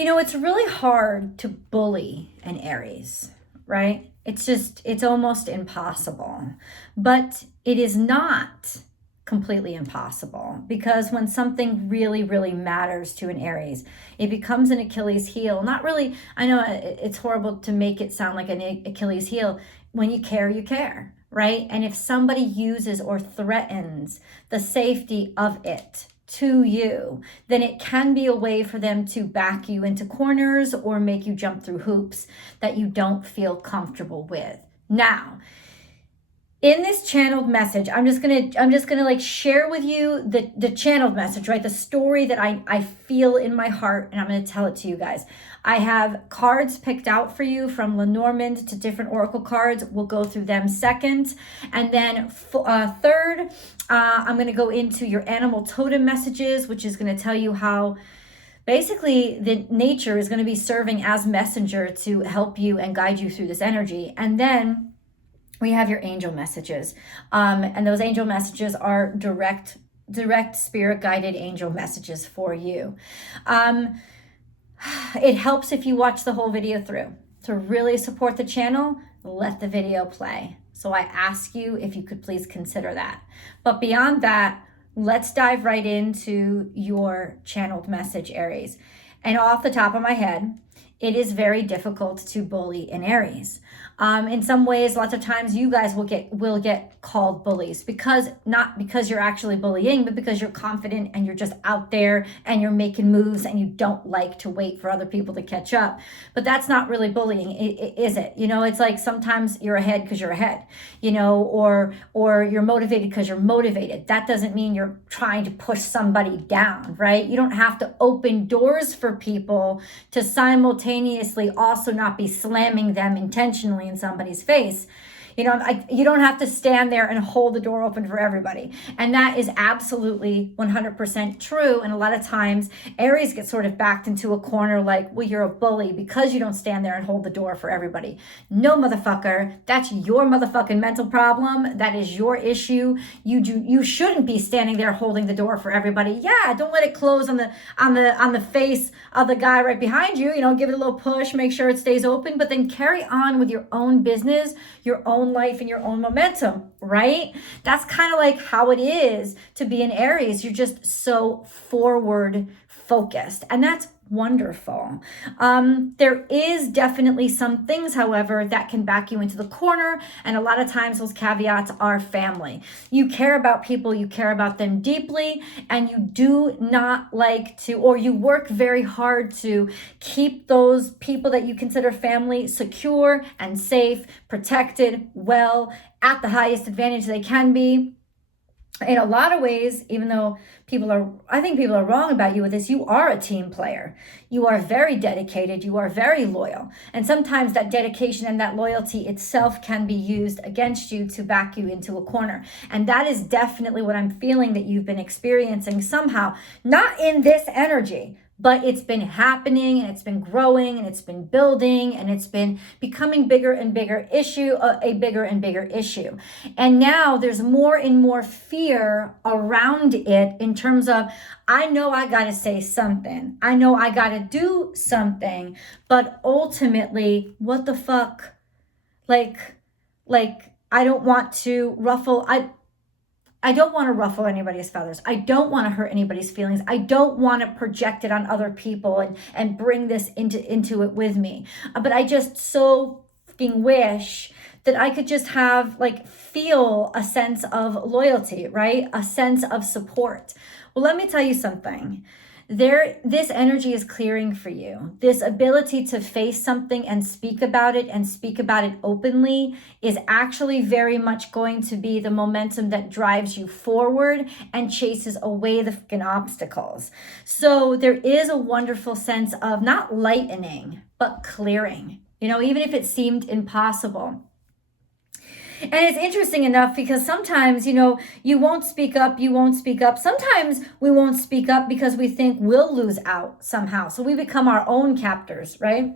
It's really hard to bully an Aries, right? It's almost impossible. But it is not completely impossible, because when something really, really matters to an Aries, it becomes an Achilles heel. Not really, I know it's horrible to make it sound like an Achilles heel. When you care, right? And if somebody uses or threatens the safety of it to you, then it can be a way for them to back you into corners or make you jump through hoops that you don't feel comfortable with. Now, in this channeled message, I'm just gonna like share with you the channeled message, right? The story that I feel in my heart, and I'm gonna tell it to you guys. I have cards picked out for you from Lenormand to different oracle cards. We'll go through them second. And then third, I'm gonna go into your animal totem messages, which is gonna tell you how basically the nature is gonna be serving as messenger to help you and guide you through this energy. And then we have your angel messages. And those angel messages are direct spirit guided angel messages for you. It helps if you watch the whole video through. To really support the channel, let the video play. So I ask you if you could please consider that. But beyond that, let's dive right into your channeled message, Aries. And off the top of my head, it is very difficult to bully an Aries. In some ways, lots of times you guys will get called bullies, not because you're actually bullying, but because you're confident and you're just out there and you're making moves and you don't like to wait for other people to catch up. But that's not really bullying, is it? It's like sometimes you're ahead because you're ahead, or you're motivated because you're motivated. That doesn't mean you're trying to push somebody down, right? You don't have to open doors for people to simultaneously also not be slamming them intentionally in somebody's face. You don't have to stand there and hold the door open for everybody. And that is absolutely 100% true. And a lot of times Aries get sort of backed into a corner like, well, you're a bully because you don't stand there and hold the door for everybody. No, motherfucker, that's your motherfucking mental problem. That is your issue. You shouldn't be standing there holding the door for everybody. Yeah, don't let it close on the face of the guy right behind you. Give it a little push, make sure it stays open, but then carry on with your own business, your own life and your own momentum, right? That's kind of like how it is to be an Aries. You're just so forward focused, and that's wonderful. There is definitely some things, however, that can back you into the corner, and a lot of times those caveats are family. You care about people, you care about them deeply, and you do not like to, or you work very hard to keep those people that you consider family secure and safe, protected, well, at the highest advantage they can be. In a lot of ways, even though I think people are wrong about you with this, you are a team player. You are very dedicated. You are very loyal. And sometimes that dedication and that loyalty itself can be used against you to back you into a corner. And that is definitely what I'm feeling that you've been experiencing somehow, not in this energy, but it's been happening and it's been growing and it's been building and it's been becoming bigger and bigger issue, a bigger and bigger issue. And now there's more and more fear around it in terms of, I know I got to say something. I know I got to do something, but ultimately, what the fuck? Like, I don't want to ruffle, I don't want to ruffle anybody's feathers. I don't want to hurt anybody's feelings. I don't want to project it on other people and bring this into it with me. But I just so fucking wish that I could just have feel a sense of loyalty, right? A sense of support. Well, let me tell you something. This energy is clearing for you. This ability to face something and speak about it openly is actually very much going to be the momentum that drives you forward and chases away the fucking obstacles. So there is a wonderful sense of not lightening, but clearing, even if it seemed impossible. And it's interesting enough because sometimes, you won't speak up. Sometimes we won't speak up because we think we'll lose out somehow. So we become our own captors, right?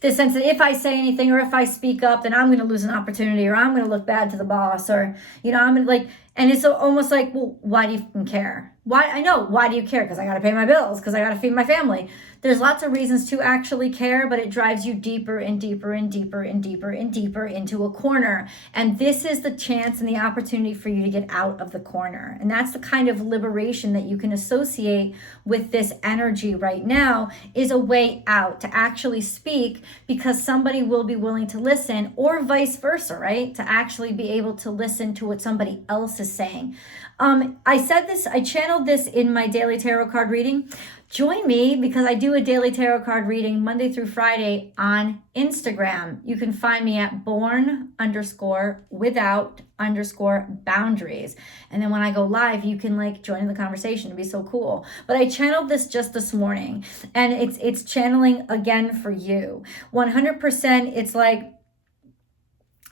The sense that if I say anything or if I speak up, then I'm going to lose an opportunity or I'm going to look bad to the boss or, I'm going to and it's almost like, well, why do you care? Why? I know. Why do you care? Because I got to pay my bills, because I got to feed my family. There's lots of reasons to actually care, but it drives you deeper and deeper and deeper and deeper and deeper into a corner. And this is the chance and the opportunity for you to get out of the corner. And that's the kind of liberation that you can associate with this energy right now, is a way out to actually speak, because somebody will be willing to listen, or vice versa, right? To actually be able to listen to what somebody else is saying. I channeled this in my daily tarot card reading. Join me, because I do a daily tarot card reading Monday through Friday on Instagram. You can find me at born_without_boundaries. And then when I go live, you can join in the conversation. It'd be so cool. But I channeled this just this morning, and it's channeling again for you. 100%. It's like,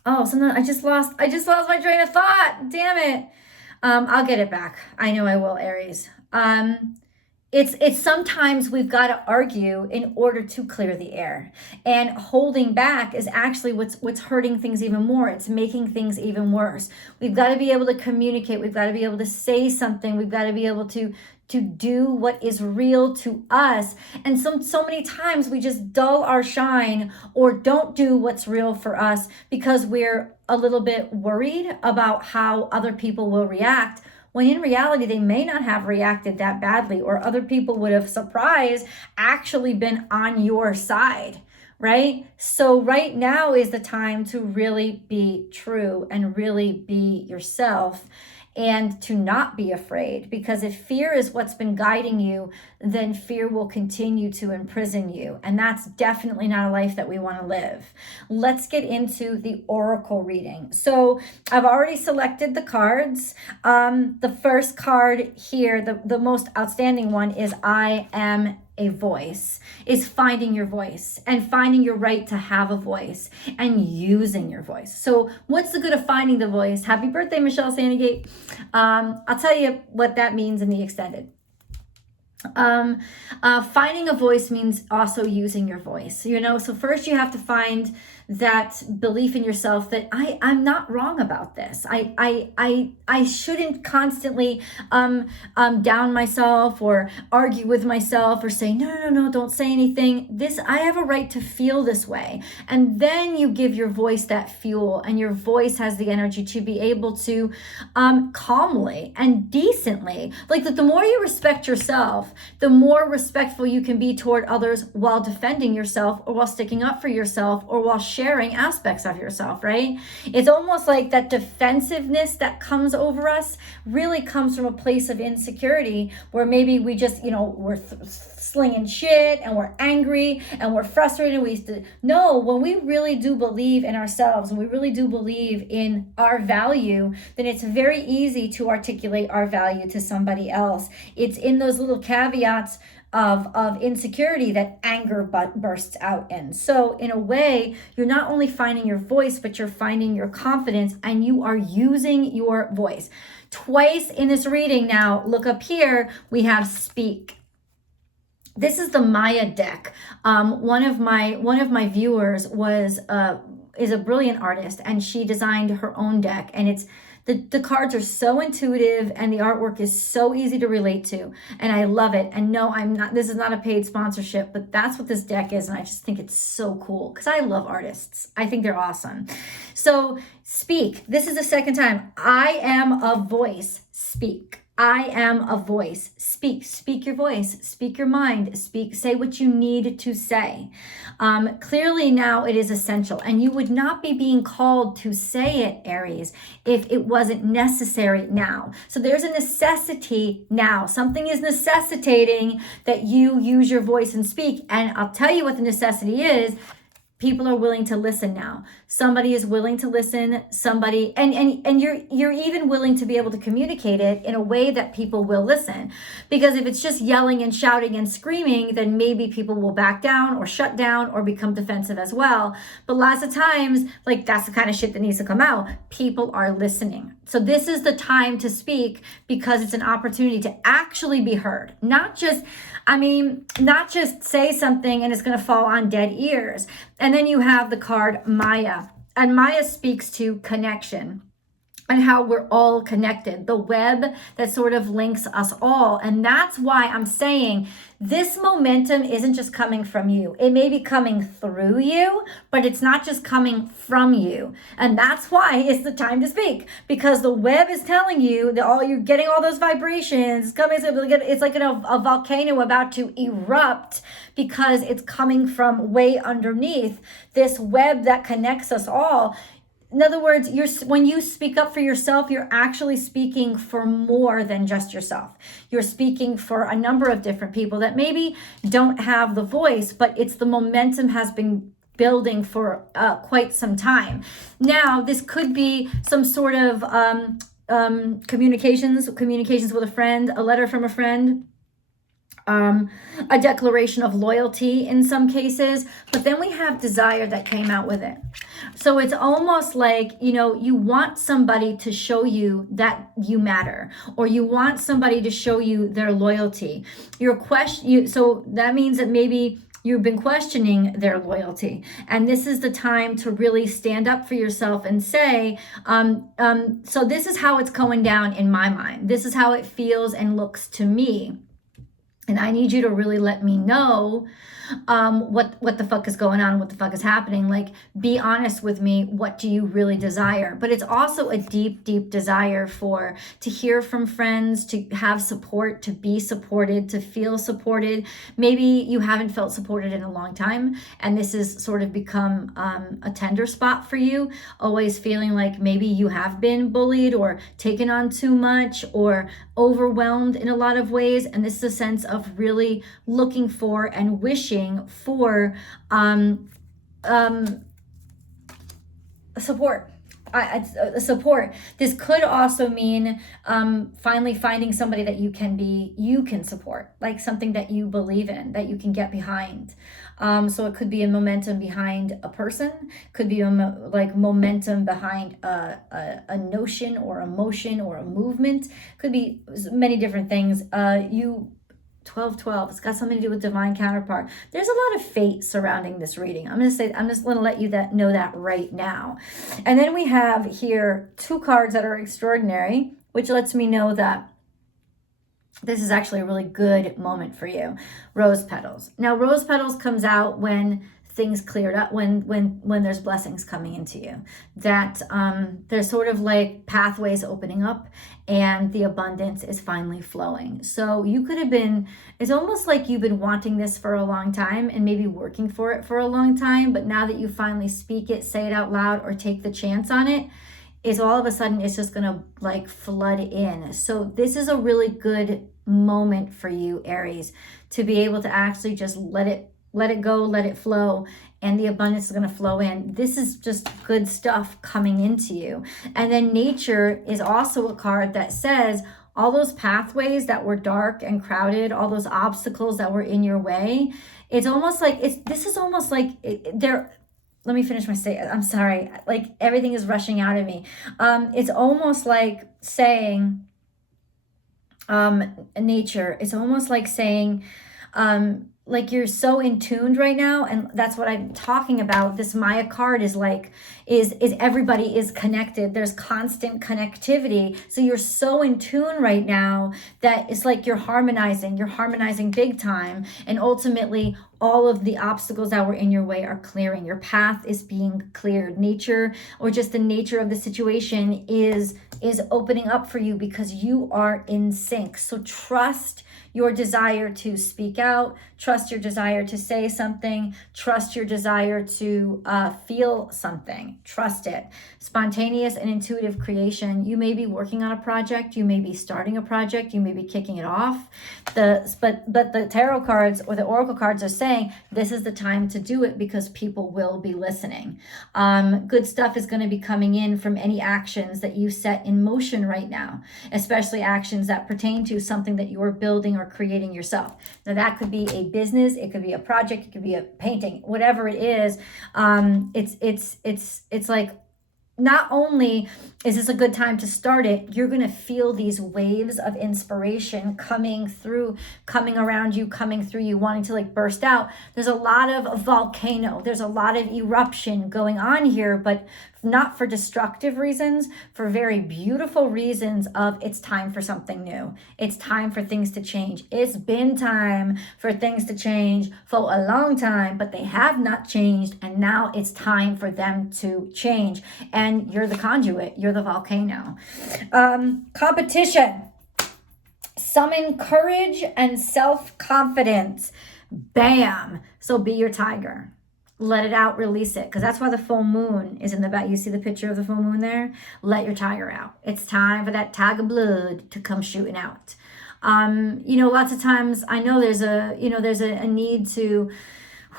oh, sometimes I just lost my train of thought. Damn it. I'll get it back. I know I will, Aries. It's sometimes we've got to argue in order to clear the air, and holding back is actually what's hurting things even more. It's making things even worse. We've got to be able to communicate. We've got to be able to say something. We've got to be able to do what is real to us. And so many times we just dull our shine, or don't do what's real for us, because we're a little bit worried about how other people will react, when in reality, they may not have reacted that badly, or other people would have, surprise, actually been on your side, right? So right now is the time to really be true and really be yourself, and to not be afraid, because if fear is what's been guiding you, then fear will continue to imprison you. And that's definitely not a life that we want to live. Let's get into the oracle reading. So I've already selected the cards. The first card here, the most outstanding one, is I am a voice, is finding your voice and finding your right to have a voice and using your voice. So what's the good of finding the voice? Happy birthday, Michelle Sandygate. I'll tell you what that means in the extended. Finding a voice means also using your voice, so first you have to find that belief in yourself that I'm not wrong about this. I shouldn't constantly down myself or argue with myself or say no, don't say anything. I have a right to feel this way. And then you give your voice that fuel, and your voice has the energy to be able to calmly and decently, the more you respect yourself, the more respectful you can be toward others, while defending yourself, or while sticking up for yourself, or while sharing aspects of yourself, right? It's almost like that defensiveness that comes over us really comes from a place of insecurity, where maybe we just, we're slinging shit, and we're angry, and we're frustrated. When we really do believe in ourselves, and we really do believe in our value, then it's very easy to articulate our value to somebody else. It's in those little caveats of insecurity that anger bursts out in. So in a way, you're not only finding your voice, but you're finding your confidence, and you are using your voice. Twice in this reading now, look up here, we have speak. This is the Maya deck. One of my viewers is a brilliant artist, and she designed her own deck, and it's the cards are so intuitive, and the artwork is so easy to relate to, and I love it. And no, this is not a paid sponsorship, but that's what this deck is, and I just think it's so cool, because I love artists. I think they're awesome. So speak. This is the second time. I am a voice. Speak. I am a voice. Speak your voice, speak your mind, say what you need to say. Clearly now it is essential, and you would not be being called to say it, Aries, if it wasn't necessary now. So there's a necessity now. Something is necessitating that you use your voice and speak. And I'll tell you what the necessity is. People are willing to listen now. Somebody is willing to listen. Somebody, and you're even willing to be able to communicate it in a way that people will listen. Because if it's just yelling and shouting and screaming, then maybe people will back down or shut down or become defensive as well. But lots of times, that's the kind of shit that needs to come out. People are listening. So this is the time to speak, because it's an opportunity to actually be heard. Not just say something and it's going to fall on dead ears. And then you have the card Maya, and Maya speaks to connection. and how we're all connected, the web that sort of links us all. And that's why I'm saying this momentum isn't just coming from you. It may be coming through you, but it's not just coming from you. And that's why it's the time to speak, because the web is telling you that you're getting all those vibrations. It's like a volcano about to erupt, because it's coming from way underneath this web that connects us all. In other words, when you speak up for yourself, you're actually speaking for more than just yourself. You're speaking for a number of different people that maybe don't have the voice, but it's the momentum has been building for quite some time. Now, this could be some sort of communications with a friend, a letter from a friend, a declaration of loyalty in some cases, but then we have desire that came out with it. So it's almost like, you want somebody to show you that you matter, or you want somebody to show you their loyalty. So that means that maybe you've been questioning their loyalty, and this is the time to really stand up for yourself and say, so this is how it's going down in my mind. This is how it feels and looks to me. And I need you to really let me know what the fuck is going on, what the fuck is happening. Like, be honest with me. What do you really desire? But it's also a deep, deep desire to hear from friends, to have support, to be supported, to feel supported. Maybe you haven't felt supported in a long time, and this has sort of become a tender spot for you, always feeling like maybe you have been bullied or taken on too much or overwhelmed in a lot of ways. And this is a sense of really looking for and wishing for support. Support. This could also mean finally finding somebody that you can support, like something that you believe in, that you can get behind. So it could be a momentum behind a person, could be momentum behind a notion or emotion or a movement, could be many different things. 1212, it's got something to do with divine counterpart. There's a lot of fate surrounding this reading. I'm just going to let you know that right now. And then we have here 2 cards that are extraordinary, which lets me know that this is actually a really good moment for you. Rose petals. Now, rose petals comes out when things cleared up, when there's blessings coming into you, that there's sort of like pathways opening up and the abundance is finally flowing. So you could have it's almost like you've been wanting this for a long time and maybe working for it for a long time, but now that you finally speak it, say it out loud, or take the chance on it, is all of a sudden it's just gonna like flood in. So this is a really good moment for you, Aries, to be able to actually just let it go, let it flow, and the abundance is going to flow in. This is just good stuff coming into you. And then nature is also a card that says all those pathways that were dark and crowded, all those obstacles that were in your way, it's almost like let me finish my statement. I'm sorry. Like, everything is rushing out of me. It's almost like saying, nature, it's almost like saying, like, you're so in tuned right now, and that's what I'm talking about. This Maya card is everybody is connected. There's constant connectivity. So you're so in tune right now that it's like you're harmonizing big time. And ultimately, all of the obstacles that were in your way are clearing. Your path is being cleared. Nature, or just the nature of the situation, is opening up for you because you are in sync. So trust your desire to speak out, trust your desire to say something, trust your desire to feel something, trust it. Spontaneous and intuitive creation. You may be working on a project, you may be starting a project, you may be kicking it off. But the tarot cards or the oracle cards are saying this is the time to do it because people will be listening. Good stuff is going to be coming in from any actions that you set in motion right now, especially actions that pertain to something that you're building or creating yourself. Now, that could be a business, it could be a project, it could be a painting, whatever it is. It's like, not only is this a good time to start it, you're going to feel these waves of inspiration coming around you, coming through you, wanting to like burst out. There's a lot of volcano, there's a lot of eruption going on here, but not for destructive reasons, for very beautiful reasons of it's time for something new. It's time for things to change. It's been time for things to change for a long time, but they have not changed. And now it's time for them to change. And you're the conduit. You're the volcano. Competition. Summon courage and self-confidence. Bam. So be your tiger. Let it out, release it. Because that's why the full moon is in the back. You see the picture of the full moon there? Let your tiger out. It's time for that tiger blood to come shooting out. Lots of times I know there's a need to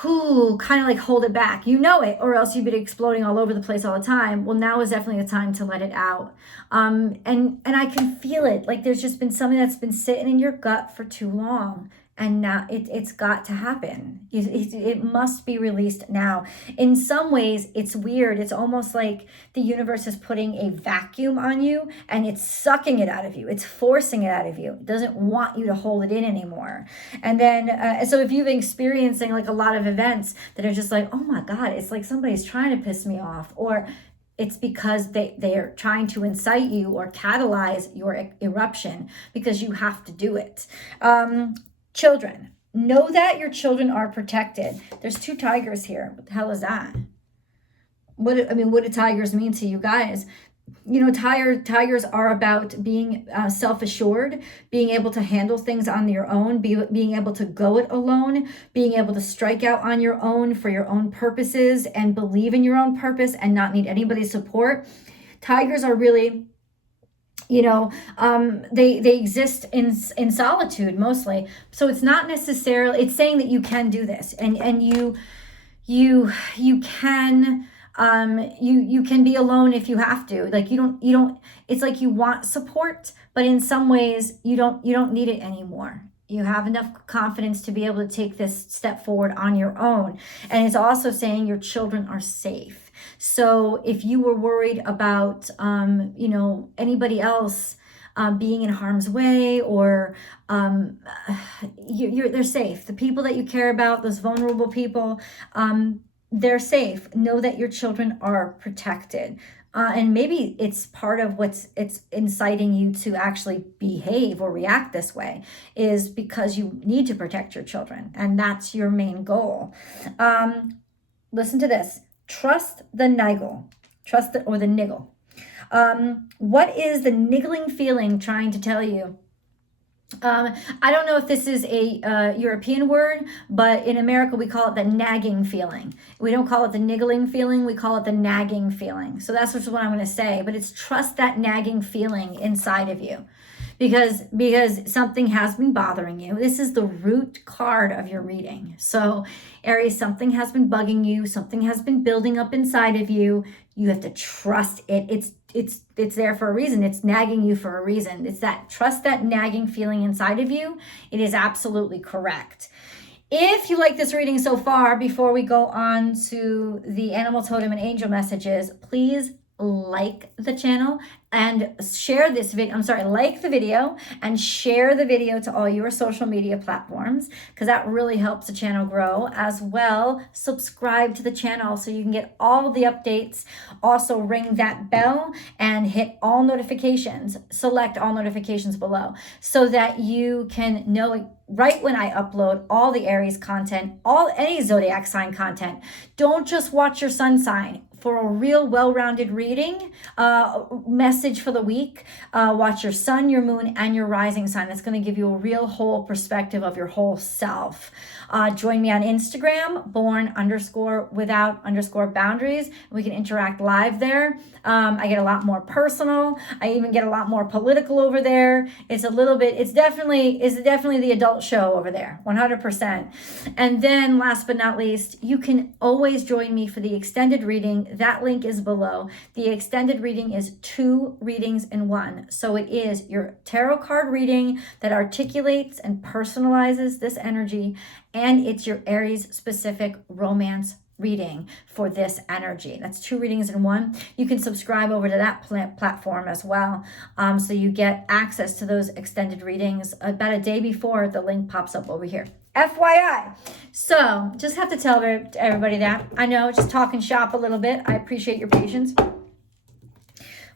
kind of like hold it back. You know it, or else you'd be exploding all over the place all the time. Well, now is definitely a time to let it out. And I can feel it. Like there's just been something that's been sitting in your gut for too long. And now it's got to happen. It must be released now. In some ways, it's weird. It's almost like the universe is putting a vacuum on you and it's sucking it out of you. It's forcing it out of you. It doesn't want you to hold it in anymore. And then, so if you've been experiencing like a lot of events that are just like, oh my God, it's like somebody's trying to piss me off, or it's because they are trying to incite you or catalyze your eruption because you have to do it. Children, know that your children are protected. There's 2 tigers here. What the hell is that? What do tigers mean to you guys? Tigers are about being self-assured, being able to handle things on your own, being able to go it alone, being able to strike out on your own for your own purposes and believe in your own purpose and not need anybody's support. Tigers are really... they exist in solitude mostly. So it's not necessarily, it's saying that you can do this and you can be alone if you have to. Like you don't, it's like you want support, but in some ways you don't need it anymore. You have enough confidence to be able to take this step forward on your own. And it's also saying your children are safe. So if you were worried about, anybody else being in harm's way, or they're safe. The people that you care about, those vulnerable people, they're safe. Know that your children are protected. And maybe it's part of it's inciting you to actually behave or react this way is because you need to protect your children. And that's your main goal. Listen to this. Trust the niggle. Or the niggle. What is the niggling feeling trying to tell you? I don't know if this is a European word, but in America we call it the nagging feeling. We don't call it the niggling feeling, we call it the nagging feeling. So that's what I'm going to say, but it's trust that nagging feeling inside of you. Because something has been bothering you. This is the root card of your reading. So Aries, something has been bugging you. Something has been building up inside of you. You have to trust it. It's there for a reason. It's nagging you for a reason. It's that trust that nagging feeling inside of you. It is absolutely correct. If you like this reading so far, before we go on to the animal totem and angel messages, please like the channel and share this video. Like the video and share the video to all your social media platforms, because that really helps the channel grow. As well, subscribe to the channel so you can get all the updates. Also ring that bell and hit all notifications. Select all notifications below so that you can know right when I upload all the Aries content, any zodiac sign content. Don't just watch your sun sign. For a real well-rounded reading, message for the week, watch your sun, your moon, and your rising sign. That's going to give you a real whole perspective of your whole self. Join me on Instagram, Born_without_boundaries. We can interact live there. I get a lot more personal. I even get a lot more political over there. It's definitely the adult show over there, 100%. And then last but not least, you can always join me for the extended reading. That link is below. The extended reading is 2 readings in 1. So it is your tarot card reading that articulates and personalizes this energy, and it's your Aries specific romance reading for this energy. That's 2 readings in 1. You can subscribe over to that platform as well. So you get access to those extended readings about a day before the link pops up over here. FYI. So just have to tell everybody that. I know, just talking shop a little bit. I appreciate your patience.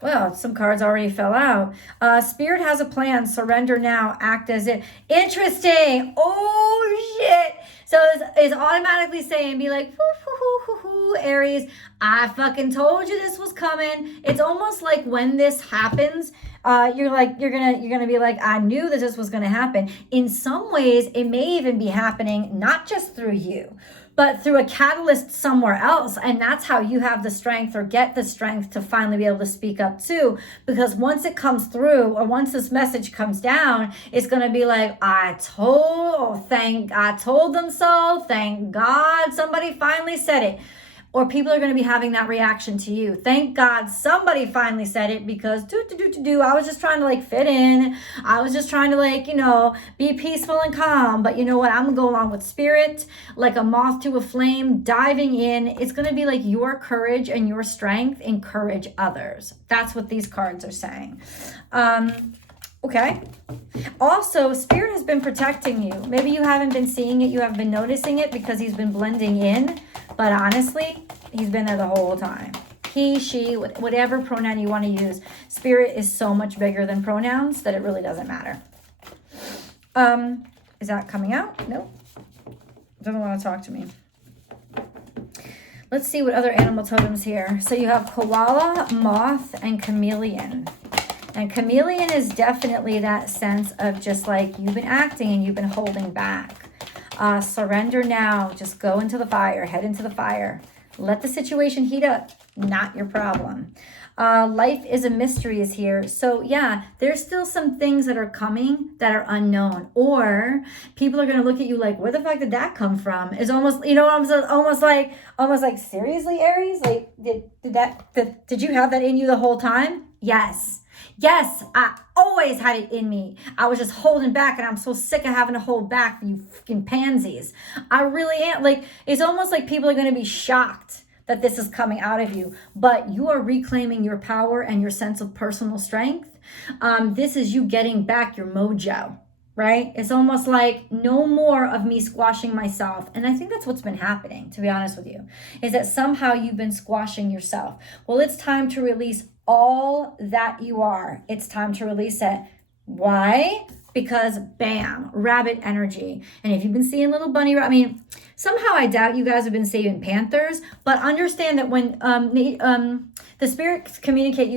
Well, some cards already fell out. Spirit has a plan. Surrender now. Act as it. Interesting. Oh, shit. So it's automatically saying, be like, Aries, I fucking told you this was coming. It's almost like when this happens, you're gonna be like, I knew that this was gonna happen. In some ways, it may even be happening not just through you, but through a catalyst somewhere else. And that's how you have the strength or get the strength to finally be able to speak up too. Because once it comes through, or once this message comes down, it's going to be like, I told them so. Thank God somebody finally said it. Or people are going to be having that reaction to you. Thank God somebody finally said it, because I was just trying to like fit in. I was just trying to like, be peaceful and calm. But you know what? I'm going to go along with spirit, like a moth to a flame, diving in. It's going to be like your courage and your strength encourage others. That's what these cards are saying. Okay. Also, Spirit has been protecting you. Maybe you haven't been seeing it. You haven't been noticing it because he's been blending in. But honestly, he's been there the whole time. He, she, whatever pronoun you want to use. Spirit is so much bigger than pronouns that it really doesn't matter. Is that coming out? Nope. Doesn't want to talk to me. Let's see what other animal totems here. So you have koala, moth, and chameleon. And chameleon is definitely that sense of just like you've been acting and you've been holding back. Surrender now. Just go into the fire. Head into the fire. Let the situation heat up. Not your problem. Life is a mystery is here. So yeah, there's still some things that are coming that are unknown. Or people are going to look at you like, where the fuck did that come from? It's almost, almost like seriously, Aries? Like, did you have that in you the whole time? Yes. Yes, I always had it in me. I was just holding back, and I'm so sick of having to hold back, you freaking pansies. I really am. Like, it's almost like people are going to be shocked that this is coming out of you, but you are reclaiming your power and your sense of personal strength. This is you getting back your mojo, right? It's almost like no more of me squashing myself. And I think that's what's been happening, to be honest with you, is that somehow you've been squashing yourself. Well, it's time to release all that you are. It's time to release it. Why? Because bam, rabbit energy. And if you've been seeing little bunny, somehow I doubt you guys have been seeing panthers, but understand that when the spirits communicate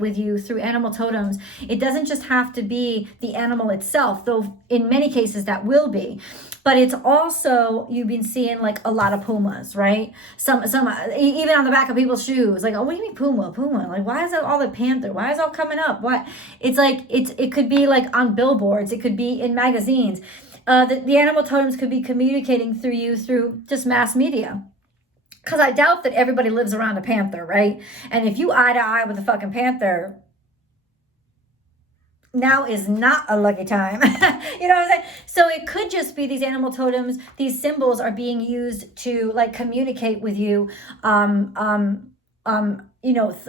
with you through animal totems, it doesn't just have to be the animal itself, though in many cases that will be. But it's also, you've been seeing like a lot of pumas, right? Some even on the back of people's shoes, like, oh, what do you mean puma? Like, why is that all the panther? Why is it all coming up? What? It's like, it could be like on billboards. It could be in magazines. The animal totems could be communicating through you through just mass media. Because I doubt that everybody lives around a panther, right? And if you eye to eye with a fucking panther, now is not a lucky time. You know what I'm saying? So it could just be these animal totems, these symbols are being used to like communicate with you,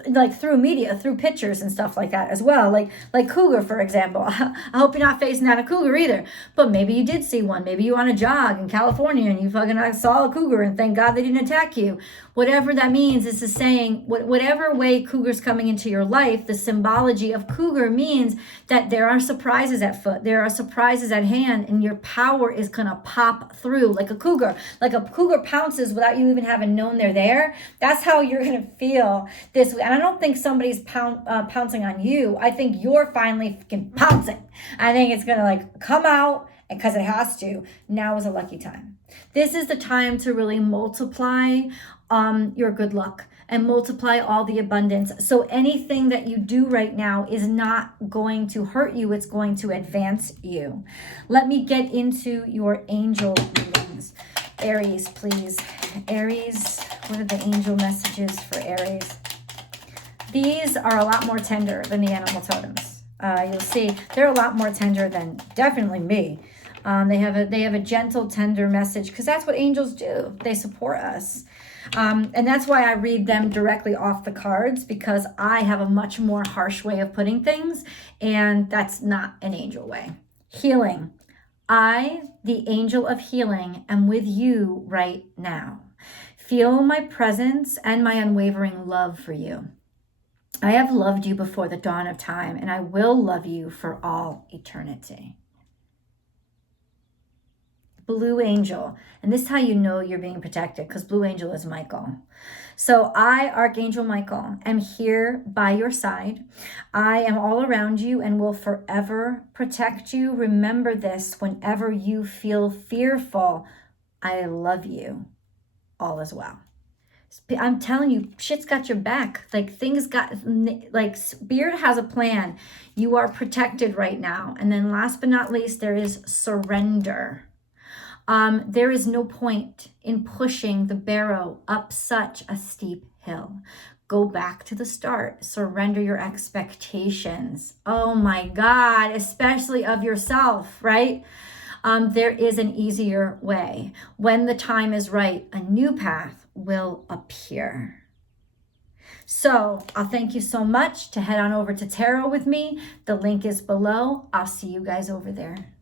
like through media, through pictures and stuff like that as well. Like cougar, for example. I hope you're not facing down a cougar either, but maybe you did see one. Maybe you on a jog in California and you fucking saw a cougar and thank God they didn't attack you. Whatever that means is saying, whatever way cougar's coming into your life, the symbology of cougar means that there are surprises at foot. There are surprises at hand, and your power is going to pop through like a cougar. Like a cougar pounces without you even having known they're there. That's how you're going to feel this way. And I don't think somebody's pouncing on you. I think you're finally freaking pouncing. I think it's going to like come out, and because it has to, now is a lucky time. This is the time to really multiply your good luck and multiply all the abundance. So anything that you do right now is not going to hurt you. It's going to advance you. Let me get into your angel readings. Aries, please. Aries, what are the angel messages for Aries? These are a lot more tender than the animal totems. You'll see they're a lot more tender than definitely me. They have a gentle, tender message because that's what angels do. They support us. And that's why I read them directly off the cards, because I have a much more harsh way of putting things, and that's not an angel way. Healing. I, the angel of healing, am with you right now. Feel my presence and my unwavering love for you. I have loved you before the dawn of time, and I will love you for all eternity. Blue angel. And this is how you know you're being protected, because blue angel is Michael. So I, Archangel Michael, am here by your side. I am all around you and will forever protect you. Remember this whenever you feel fearful. I love you. All is well. I'm telling you, shit's got your back. Like Spirit has a plan. You are protected right now. And then last but not least, there is surrender. There is no point in pushing the barrow up such a steep hill. Go back to the start. Surrender your expectations. Oh my God, especially of yourself, right? There is an easier way. When the time is right, a new path will appear. So I'll thank you so much to head on over to Tarot with me. The link is below. I'll see you guys over there.